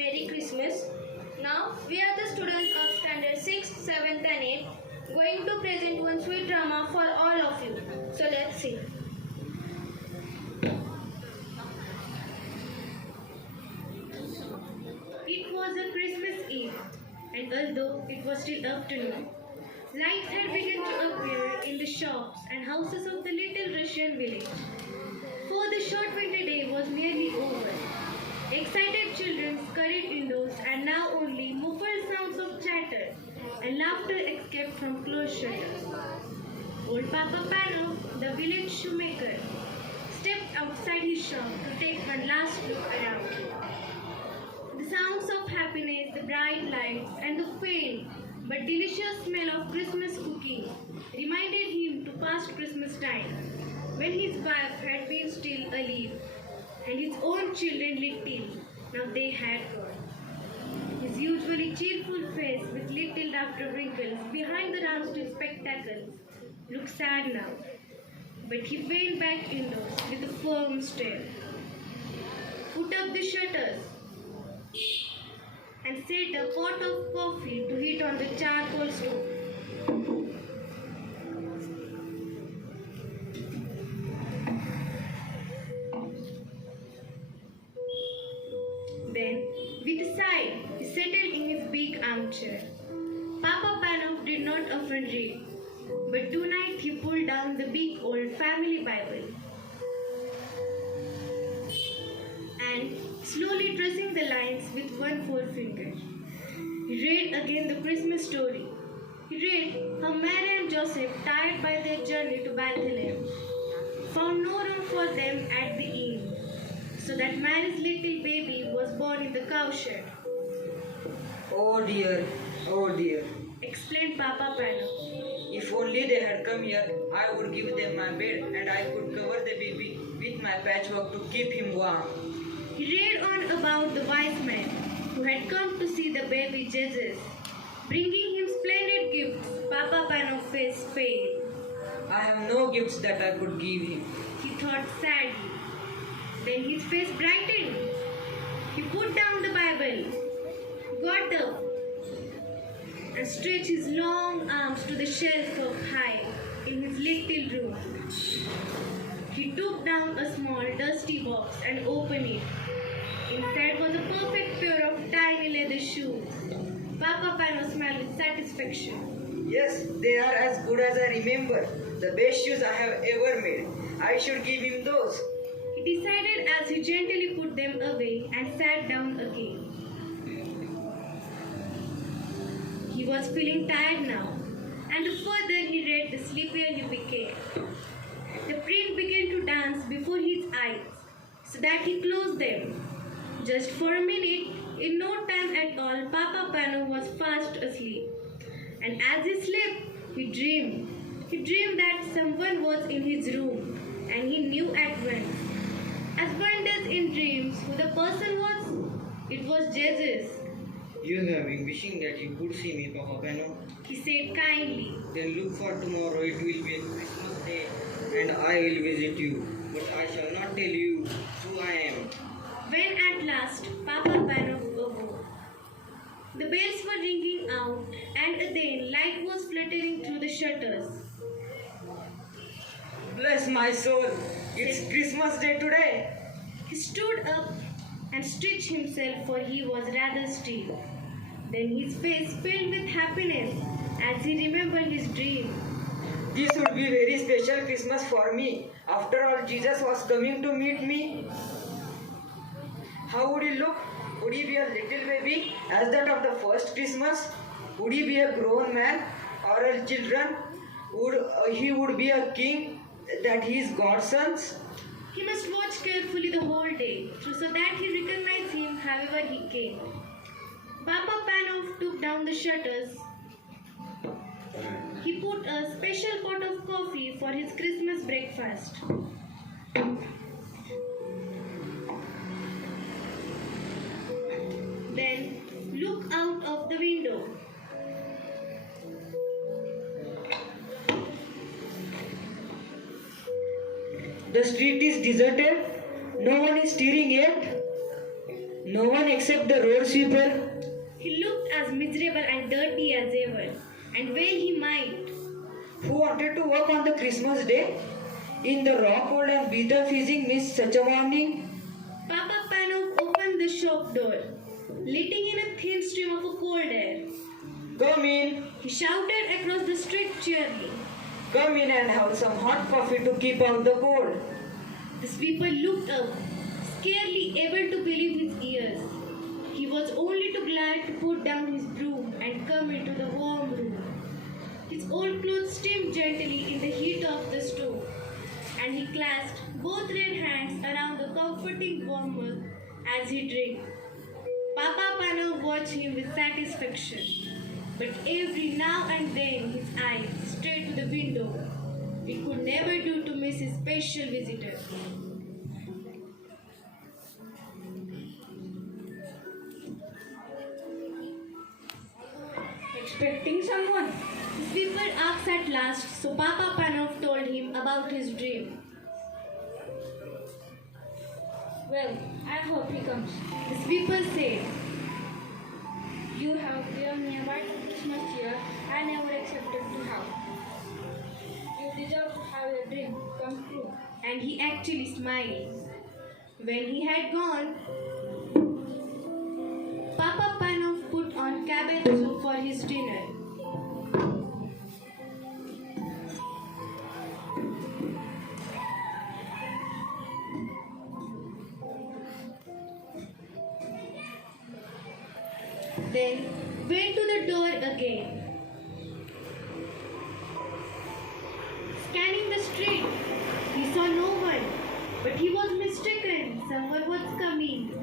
Merry Christmas. Now we are the students of standard 6, 7th and 8th going to present one sweet drama for all of you. So let's see. It was a Christmas Eve, and although it was still afternoon, lights had begun to appear in the shops and houses of the little Russian village. For the short winter day was nearly over. Excited children scurried indoors, and now only muffled sounds of chatter and laughter escaped from closed shutters. Old Papa Pano, the village shoemaker, stepped outside his shop to take one last look around. The sounds of happiness, the bright lights, and the faint but delicious smell of Christmas cooking reminded him to past Christmas time, when his wife had been still alive, and his own children little, now they had gone. His usually cheerful face with little laughter wrinkles behind the round spectacles looked sad now, but he went back indoors with a firm step, put up the shutters, and set a pot of coffee to heat on the charcoal stove. Then, with a sigh, he settled in his big armchair. Papa Panov did not often read, but tonight he pulled down the big old family Bible and, slowly tracing the lines with one forefinger, he read again the Christmas story. He read how Mary and Joseph, tired by their journey to Bethlehem, found no room for them at the inn, so that Mary's little baby was born in the cowshed. Oh dear, Explained Papa Pano. if only they had come here, I would give them my bed and I could cover the baby with my patchwork to keep him warm. He read on about the wise men who had come to see the baby Jesus, bringing him splendid gifts. Papa Pano's face paled. I have no gifts that I could give him. He thought sadly. Then his face brightened. He put down the Bible, got up, and stretched his long arms to the shelf up high in his little room. He took down a small dusty box and opened it. Inside was a perfect pair of tiny leather shoes. Papa Pano smiled with satisfaction. Yes, they are as good as I remember. The best shoes I have ever made. I should give him those. He decided as he gently put them away and sat down again. He was feeling tired now, and the further he read, the sleepier he became. The print began to dance before his eyes, so that he closed them. Just for a minute, in no time at all, Papa Pano was fast asleep. And as he slept, he dreamed. He dreamed that someone was in his room, and he knew at once, as one does in dreams, who the person was. It was Jesus. You have been wishing that you could see me, Papa Pano. He said kindly. Then look for tomorrow. It will be a Christmas day and I will visit you. But I shall not tell you who I am. When at last Papa Pano awoke, the bells were ringing out, and again light was fluttering through the shutters. Bless my soul. It's Christmas Day today. He stood up and stretched himself, for he was rather still. Then his face filled with happiness as he remembered his dream. This would be very special Christmas for me. After all, Jesus was coming to meet me. How would he look? Would he be a little baby as that of the first Christmas? Would he be a grown man or a children? He would be a king that he is God's sons? He must watch carefully the whole day, so that he recognized him however he came. Papa Panov took down the shutters. He put a special pot of coffee for his Christmas breakfast. Then looked out of the window. The street is deserted. No one is stirring yet. No one except the road sweeper. He looked as miserable and dirty as ever, and well he might. Who wanted to work on the Christmas day? In the raw cold and bitter freezing mist such a morning? Papa Panov opened the shop door, letting in a thin stream of a cold air. Come in. He shouted across the street cheerily. Come in and have some hot coffee to keep out the cold. The sweeper looked up, scarcely able to believe his ears. He was only too glad to put down his broom and come into the warm room. His old clothes steamed gently in the heat of the stove, and he clasped both red hands around the comforting warmth as he drank. Papa Panov watched him with satisfaction, but every now and then his eyes strayed to the window. It could never do to miss his special visitor. Expecting someone? The sweeper asked at last, so Papa Panov told him about his dream. Well, I hope he comes. The sweeper said, You have given me a white Christmas cheer I never expected to have. You deserve to have your dream come true. and he actually smiled. When he had gone, Papa Panov put on cabbage soup for his dinner. Then went to the door again. Scanning the street, he saw no one, but he was mistaken. Someone was coming.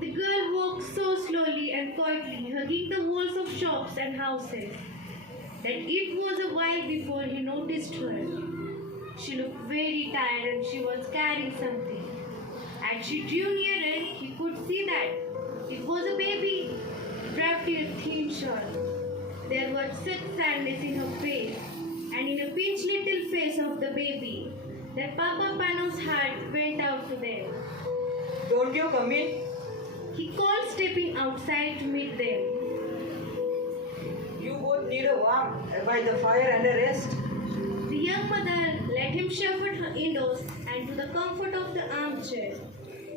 The girl walked so slowly and quietly, hugging the walls of shops and houses, that it was a while before he noticed her. She looked very tired and she was carrying something. As she drew nearer, he could see that it was a baby wrapped in a thin shawl. There was such sadness in her face and in a pinched little face of the baby that Papa Panov's heart went out to them. Don't you come in? He called, stepping outside to meet them. You both need a warm by the fire and a rest. The young mother let him shuffle her indoors and to the comfort of the armchair.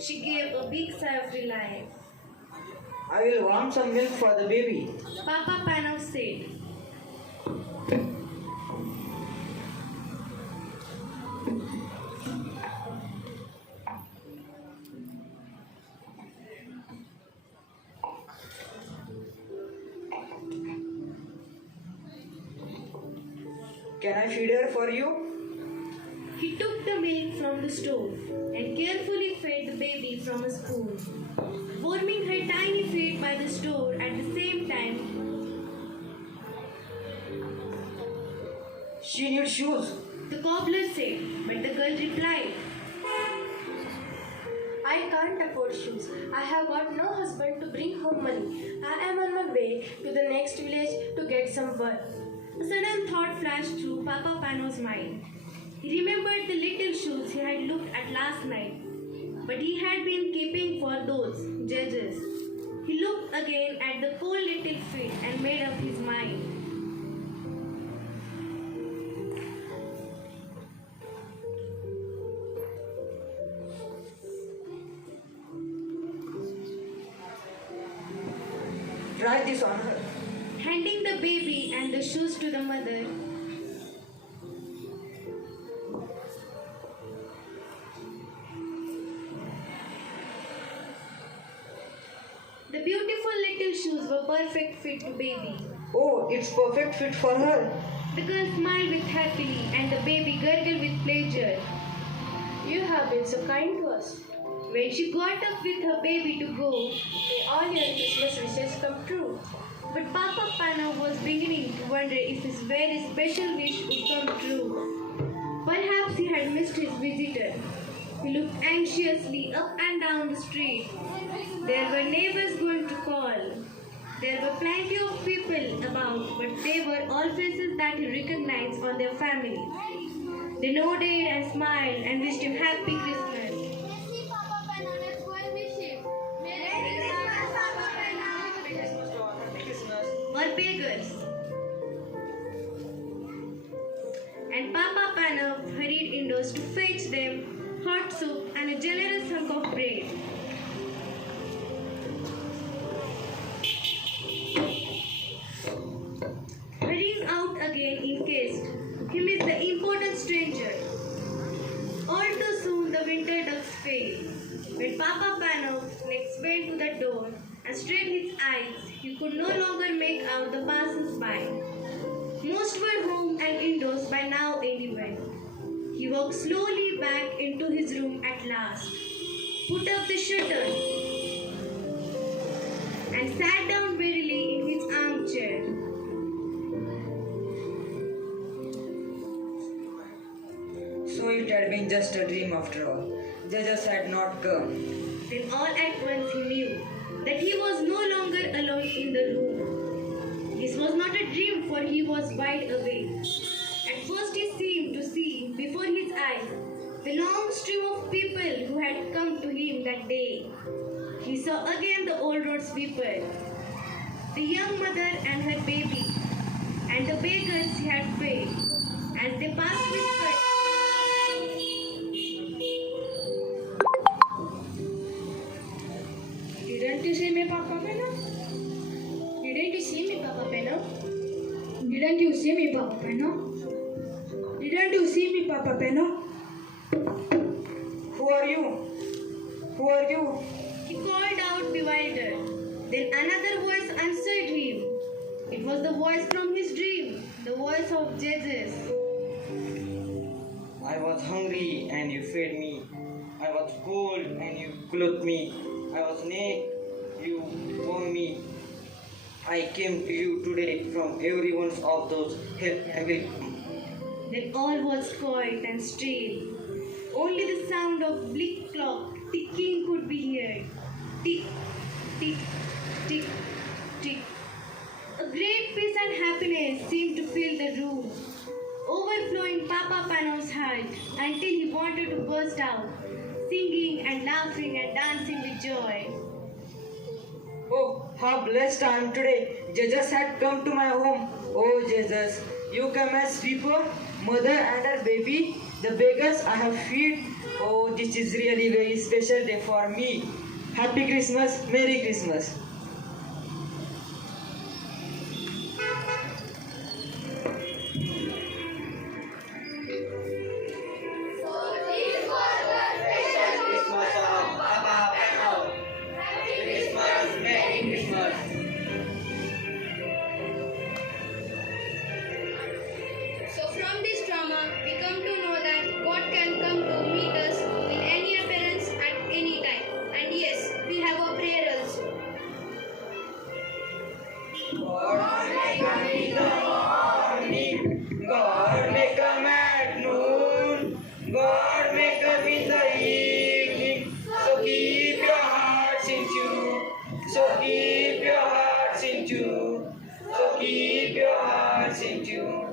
She gave a big sigh of relief. I will warm some milk for the baby. Papa Panov said. Can I feed her for you? He took the milk from the stove and carefully fed the baby from a spoon, warming her tiny feet by the stove at the same time. She needs shoes. The cobbler said, but the girl replied, I can't afford shoes. I have got no husband to bring home money. I am on my way to the next village to get some work. A sudden thought flashed through Papa Panov's mind. He remembered the little shoes he had looked at last night, but he had been keeping for those judges. He looked again at the cold little feet and made up his mind. Try this on her. Handing the baby and the shoes to the mother, the beautiful little shoes were perfect fit to baby. Oh, it's perfect fit for her. The girl smiled with happily and the baby gurgled with pleasure. You have been so kind to us. When she got up with her baby to go, May all your Christmas wishes come true. but Papa Panov was beginning to wonder if his very special wish would come true. Perhaps he had missed his visitor. He looked anxiously up and down the street. There were neighbors going to call. There were plenty of people about, but they were all faces that he recognized on their family. They nodded and smiled and wished him Happy Christmas. Let's see Papa Panov. Let's go and wish him. Merry and a generous hunk of bread. Hurrying out again in haste, he meets the important stranger. All too soon the winter ducks failed. When Papa Pano next went to the door and strained his eyes, he could no longer make out the passers-by. Most were home and indoors by now anyway. He walked slowly back into his room at last, put up the shutter, and sat down wearily in his armchair. So it had been just a dream after all. Jesus had not come. Then all at once he knew that he was no longer alone in the room. This was not a dream, for he was wide awake. At first he seemed to see before his eyes the long stream of people who had come to him that day. He saw again the old road sweeper, the young mother and her baby, and the beggars he had fed. As they passed whispered, Didn't you see me, Papa Pano? "Didn't you see me, Papa Peno? Didn't you see me, Papa Pano? Didn't you see me, Papa Pano? Who are you? Who are you? He called out bewildered. Then another voice answered him. It was the voice from his dream, the voice of Jesus. I was hungry and you fed me. I was cold and you clothed me. I was naked, you warmed me. I came to you today from every one of those help and will. Then all was quiet and still. Only the sound of bleak clock ticking could be heard. Tick, tick, tick, tick. A great peace and happiness seemed to fill the room, overflowing Papa Pano's heart until he wanted to burst out, singing and laughing and dancing with joy. Oh, how blessed I am today. Jesus had come to my home. Oh, Jesus, you come as sweeper, mother and her baby, the beggars I have fed. Oh, this is really very special day for me. Happy Christmas, Merry Christmas. Christmas of Papa Pano. Christmas, Merry Christmas. So from this drama, we come to know that God can come to meet us in any appearance at any time. And yes, we have a prayer also. God may come in the morning, God may come at noon, God may come in the evening. So keep your hearts in tune, so keep your hearts in tune, so keep your hearts in tune.